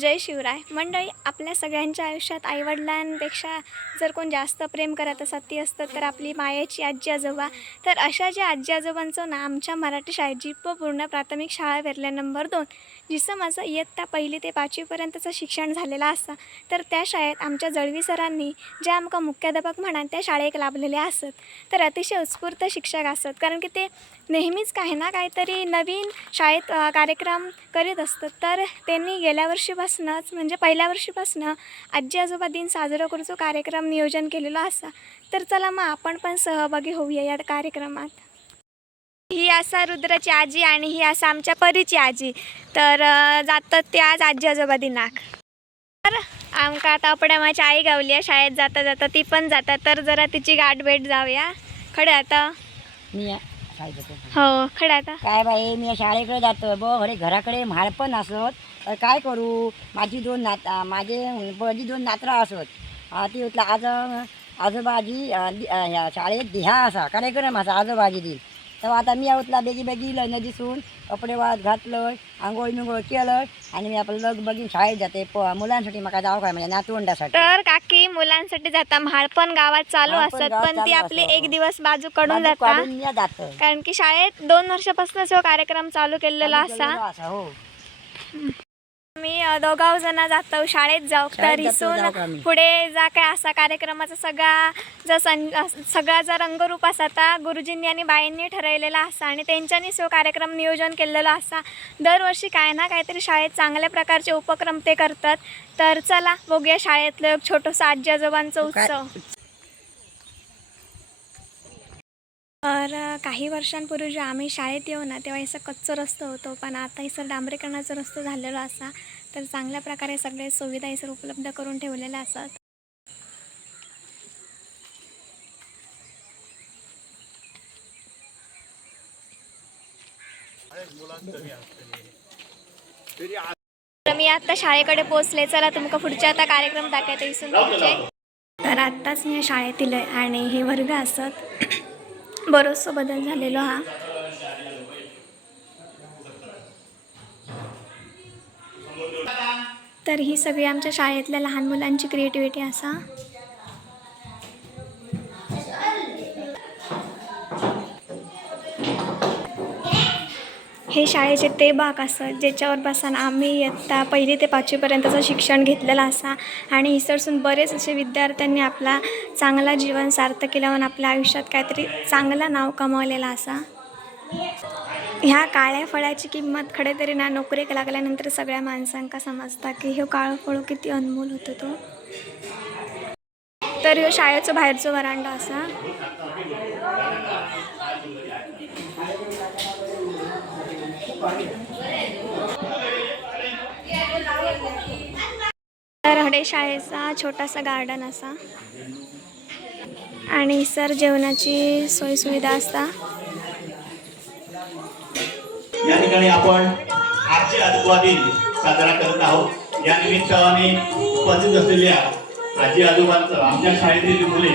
जय शिवराय. मंडळी आपल्या सगळ्यांच्या आयुष्यात आईवडिलांपेक्षा जर कोण जास्त प्रेम करत असतात ती असतात तर आपली मायेची आजी आजोबा तर अशा ज्या आजी आजोबांचं ना आमच्या मराठी शाळेत जी पूर्ण प्राथमिक शाळा वेरल्या नंबर दोन. जिसं माझं इयत्ता पहिली ते पाचवीपर्यंतचं शिक्षण झालेलं असतं तर त्या शाळेत आमच्या जळवी सरांनी जे आमका मुख्याध्यापक म्हणान त्या शाळेक लाभलेले असत. तर अतिशय उत्स्फूर्त शिक्षक असत कारण की ते नेहमीच काही ना काहीतरी नवीन शाळेत कार्यक्रम करीत असतात. तर त्यांनी गेल्या वर्षीपासूनच म्हणजे पहिल्या वर्षीपासून आजी आजोबा दिन साजरा करूचो कार्यक्रम नियोजन केलेलो असा तर चला मग आपण पण सहभागी होऊया या कार्यक्रमात. असा रुद्राची आजी आणि ही असा आमच्या परीची आजी. तर जातात ते आज आजी आजोबा दिनाक. तर आमका आता आपल्या माझी आई गावली आहे. शाळेत जाता जाता ती पण जातात तर जरा तिची गाठ भेट जाऊया. खडं आता? मी? हो खडं आता? काय बाई मी शाळेकडे जातो. बो घरी घराकडे म्हाळ पण असत. काय करू? माझी दोन नात माझे माझी दोन नातरा असत. ती उतला आज आजोबाजी शाळेत दिहा असा. कार्यक्रम असा आजोबाजी दी तर आता मी उतला बेगी बेगी लय नदीसून कपडे वाद घातलं आंघोळ मिंगोळ केलं आणि मी आपलं लग बघीन शाळेत जाते. प मुलांसाठी मला जावं काय म्हणजे नातवंडासाठी. तर काकी मुलांसाठी जाता म्हाळ पण गावात चालू म्हाळ पण असत गावात पण ती चालू आपली. एक दिवस बाजू कडून बाजू जाता. काढून मी जातं. कारण की शाळेत दोन वर्षापासूनच हो कार्यक्रम चालू केलेला असा. असा हो. मी दोघाव जण जातो शाळेत जाऊ. तर आम्ही? पुढे जा काय असा कार्यक्रमाचा सगळा जो सं सगळा जो रंगरूप असा ता गुरुजींनी आणि बाईंनी ठरवलेला असा आणि त्यांच्यानीच हो कार्यक्रम नियोजन केलेला असा. दरवर्षी काय ना काहीतरी शाळेत चांगल्या प्रकारचे उपक्रम ते करतात. तर चला बघूया शाळेतलं एक छोटंसं आजी आजोबांचं उत्सव. तर काही वर्षांपूर्वी जेव्हा आम्ही शाळेत येऊ ना तेव्हा असं कच्चा रस्ता होतो. पण आता सर डांबरीकरणाचा रस्ता झालेला असा तर चांगल्या प्रकारे सगळे सुविधा सर उपलब्ध करून ठेवलेल्या असतात तर मी आता शाळेकडे पोहोचले. चला तुमका पुढच्या आता कार्यक्रम दाखवायचा इसून पुढचे. तर आत्ताच मी शाळेत आहे आणि हे वर्ग असत. बरोचसं बदल झालेलो हा. तर ही सगळी आमच्या शाळेतल्या लहान मुलांची क्रिएटिव्हिटी असा. हे शाळेचे ते भाग असत ज्याच्यावर बसून आम्ही इयत्ता पहिली ते पाचवीपर्यंतचं शिक्षण घेतलेलं असा. आणि इसरसून बरेच असे विद्यार्थ्यांनी आपला चांगला जीवन सार्थ केलं आणि आपल्या आयुष्यात काहीतरी चांगलं नाव कमावलेलं असा. ह्या काळ्या फळाची किंमत खडे तरी ना नोकरीक लागल्यानंतर सगळ्या माणसांका समजता की ह्यो काळं फळ किती अनमोल होतो तो. तर ह्यो शाळेचो बाहेरचो वरांडा असा. तर शाळेचा छोटासा गार्डन असा. आणि सर जेवणाची सोयीसुविधा असता. या ठिकाणी आपण आजचे आजोबा दिन साजरा करत आहोत. या निमित्ताने उपस्थित असलेल्या आजी आजोबांचं आमच्या शाळेतील मुले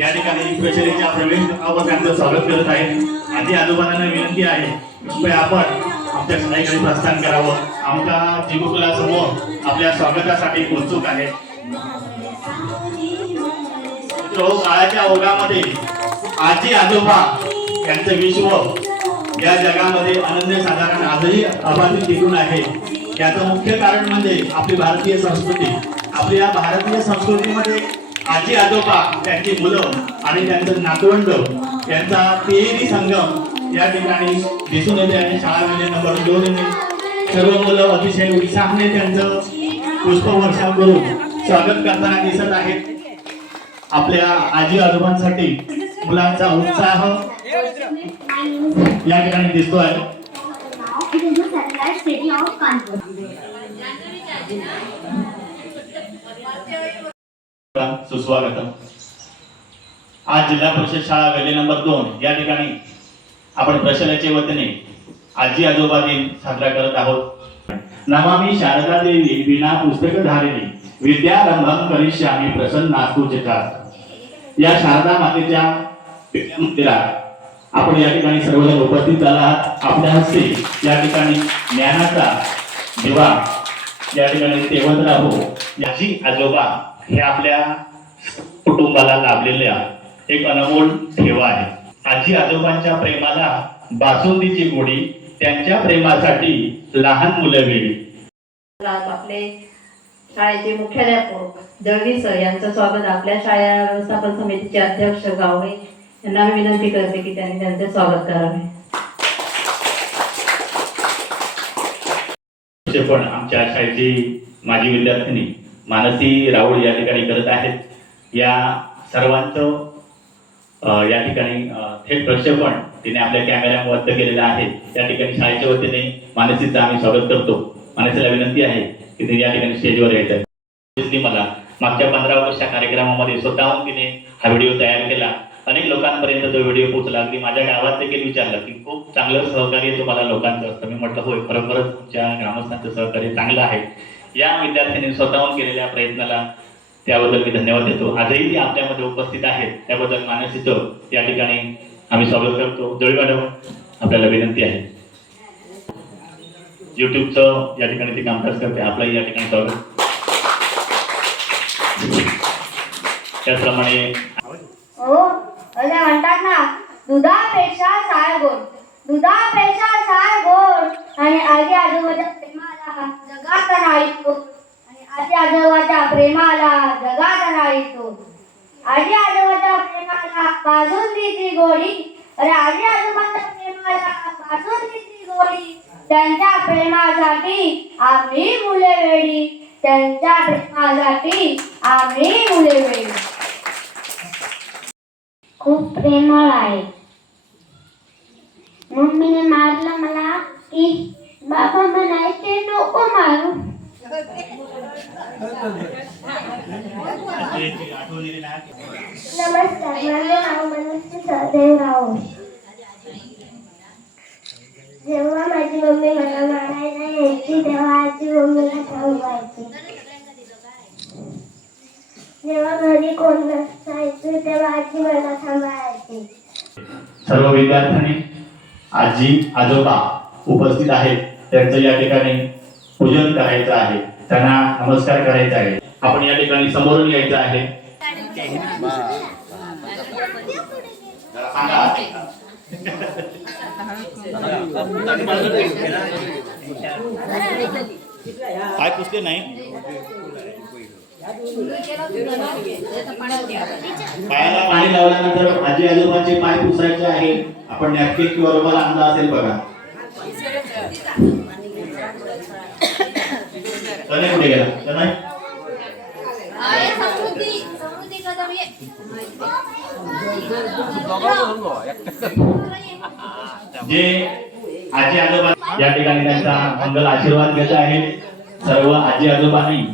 या ठिकाणी प्रचारीच्या प्रवेश त्यांचं स्वागत करत आहेत. आजी आजोबांना विनंती आहे कृपया आपण आमच्या शाळेकडे प्रस्थान करावं. आमच्या जीवकुलासमोर आपल्या स्वागतासाठी उत्सुक आहे. काळाच्या ओघामध्ये आजी आजोबा यांचं विश्व या जगामध्ये अनन्य साधारण आजही अबाधित टिकून आहे. याचं मुख्य कारण म्हणजे आपली भारतीय संस्कृती. आपल्या या भारतीय संस्कृतीमध्ये आजी आजोबा त्यांची मुलं आणि त्यांचं नातवंड यांचा तिहेरी संगम या ठिकाणी दिसून येते आणि शाळामध्ये म्हणजे नंबर दोन येते. सर्व मुलं अतिशय उत्साहाने त्यांचं पुष्पवर्षाव करून स्वागत करताना दिसत आहेत. आपल्या आजी आजोबांसाठी मुलांचा उत्साह या ठिकाणी दिसतो आहे is सुस्वागतम. आज जिल्हा परिषद शाळा वेल्हे नंबर दोन या ठिकाणी आपण प्रशालेच्या वतीने आजी आजोबा दिन साजरा करत आहोत. नमामी शारदा देवी विना पुस्तक धारिणी विद्यारंभम करिष्यामी प्रसन्न या शारदा मातेच्या मंदिरात आपण या ठिकाणी सर्वजण उपस्थित झाला आहात आपल्या हस्ते या ठिकाणी ज्ञानाचा दिवा या ठिकाणी तेवत राहू. याची आजोबा हे आपल्या कुटुंबाला लाभलेल्या एक अनमोल ठेवा आहे. आजी आजोबांच्या प्रेमाला बासुंदीची गोडी त्यांच्या प्रेमासाठी लहान मुलं वेळी आपले शाळेचे मुख्याध्यापक जगदीश सर यांचं स्वागत. आपल्या शाळा व्यवस्थापन समितीचे अध्यक्ष गावडे यांना मी विनंती करते की त्यांनी त्यांचे स्वागत करावे. पण आमच्या शाळेची माजी विद्यार्थिनी मानसी राहुल या ठिकाणी करत आहेत. या सर्वांचं या ठिकाणी हे थेट प्रक्षेपण तिने आपल्या कॅमेऱ्यामध्ये केलेलं आहे. त्या ठिकाणी शाळेच्या वतीने मानसीचं आम्ही स्वागत करतो. मानसीला विनंती आहे की तिने या ठिकाणी स्टेजवर यायचं. दिसली मला मागच्या पंधरा वर्षच्या कार्यक्रमामध्ये स्वतःहून तिने हा व्हिडिओ तयार केला. अनेक लोकांपर्यंत तो व्हिडिओ पोहोचला. अगदी माझ्या गावात देखील विचारलं की खूप चांगलं सहकार्य तुम्हाला लोकांचं असतं. मी म्हटलं होय खरोखरच तुमच्या ग्रामस्थांचं सहकार्य चांगलं आहे. या विद्यार्थ्यांनी स्वतःहून केलेल्या प्रयत्नाला त्याबद्दल मी धन्यवाद देतो. आजही ती आपल्यामध्ये उपस्थित आहेत. त्याबद्दल मानसित या ठिकाणी आम्ही स्वागत करतो. जळी मॅडम आपल्याला विनंती आहे. युट्यूबचं या ठिकाणी ती कामकाज करते. आपलाही या ठिकाणी स्वागत. त्याचप्रमाणे हो म्हणतात ना दुधापेक्षा साय गोड. दुधापेक्षा साय गोड. आणि आजी आजोबाच्या प्रेमाला जगात नाही आणि आजी आजोबाच्या प्रेमाला जगात नाही तो आजी आजोबाच्या प्रेमाला बासुंदीची गोडी राजे आजी प्रेमाला बासुंदीची गोडी त्यांच्या प्रेमासाठी आम्ही मुले वेडी त्यांच्या प्रेमासाठी आम्ही मुले वेडी खूप प्रेमळ आहे मम्मीने मारलं मला की बाबा म्हणायचे नको मारू नमस्कार माझे नाव मनस्वी सहदेव राऊत जेव्हा माझी मम्मी मला मारायला यायची तेव्हा आजी मम्मीला सांगायची जेव्हा घरी कोण नसायचे तेव्हा आजी मला सांभाळायची. सर्व विद्यार्थ्यांनी आजी आजोबा उपस्थित आहेत. त्यांचं या ठिकाणी पूजन करायचं आहे. त्यांना नमस्कार करायचा आहे. आपण या ठिकाणी समोरून यायचं आहे. जरा सांगा. काय पुसते नाही? पायाला पाणी लावल्यानंतर आजी आजोबांचे पाय पुसायचे आहे. आपण नॅपकिन किंवा रुमाल आणला असेल बघा. कुठे गेला. जे आजी आजोबा या ठिकाणी त्यांचा मंगल आशीर्वाद घेत आहे सर्व आजी आजोबांनी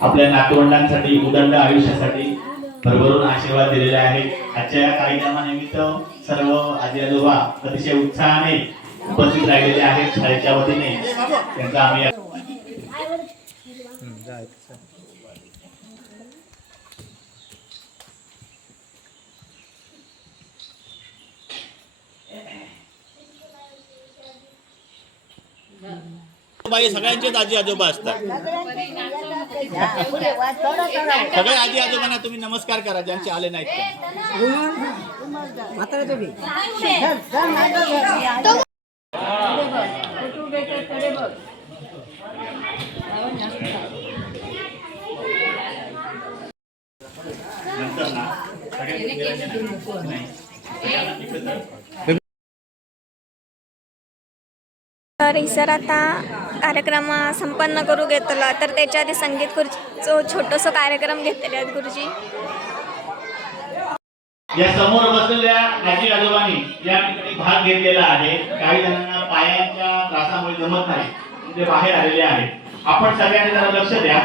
आपल्या नातवंडांसाठी उदंड आयुष्यासाठी भरभरून आशीर्वाद दिलेले आहेत. आजच्या या कार्यक्रमानिमित्त सर्व आजी आजोबा अतिशय उत्साहाने उपस्थित राहिलेले आहेत. शाळेच्या वतीने त्यांचा आम्ही बाई सगळ्यांचेच आजी आजोबा असतात. सगळे आजी आजोबांना तुम्ही नमस्कार करा ज्यांचे आले नाहीत नंतर ना सगळ्यांनी निरंजन नाही. सगळ्यांना एकत्र. तर सर आता कार्यक्रम संपन्न करू घेतला. तर त्याच्या आधी संगीत खुर्चीचो छोटंसं कार्यक्रम घेतलेले आहेत गुरुजी. या समोर बसलेल्या आजी आजोबांनी या ठिकाणी भाग घेतलेला आहे. काही जणांना पायांच्या त्रासामुळे जमत नाही. ते बाहेर आलेले आहेत. आपण सगळ्यांनी जरा लक्ष द्या.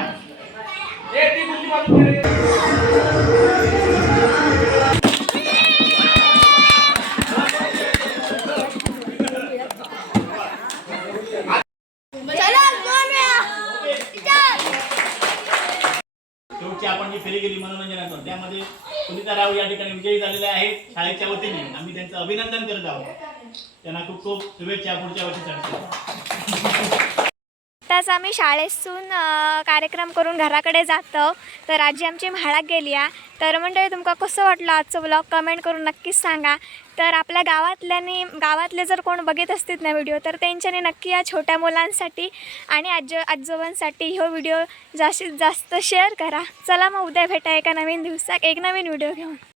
आमची फेरी गेली मनोरंजनातून. त्यामध्ये सुनीता राव या ठिकाणी विजयी झालेले आहेत शाळेच्या वतीने. आम्ही त्यांचं अभिनंदन करत आहोत. त्यांना खूप खूप शुभेच्छा पुढच्या वर्षीसाठी आताच आम्ही शाळेसून कार्यक्रम करून घराकडे जातो. तर आजी आमची म्हाळाक गेली आहे. तर मंडळी तुमका कसं वाटलं आजचं ब्लॉग कमेंट करून नक्कीच सांगा. तर आपल्या गावातल्यानी गावातले जर कोण बघत असतील ना व्हिडिओ तर त्यांच्यानी नक्की या छोट्या मुलांसाठी आणि आजो आजोबांसाठी ह्यो व्हिडिओ जास्तीत जास्त शेअर करा. चला मग उद्या भेटा एका नवीन दिवसात एक नवीन व्हिडिओ घेऊन.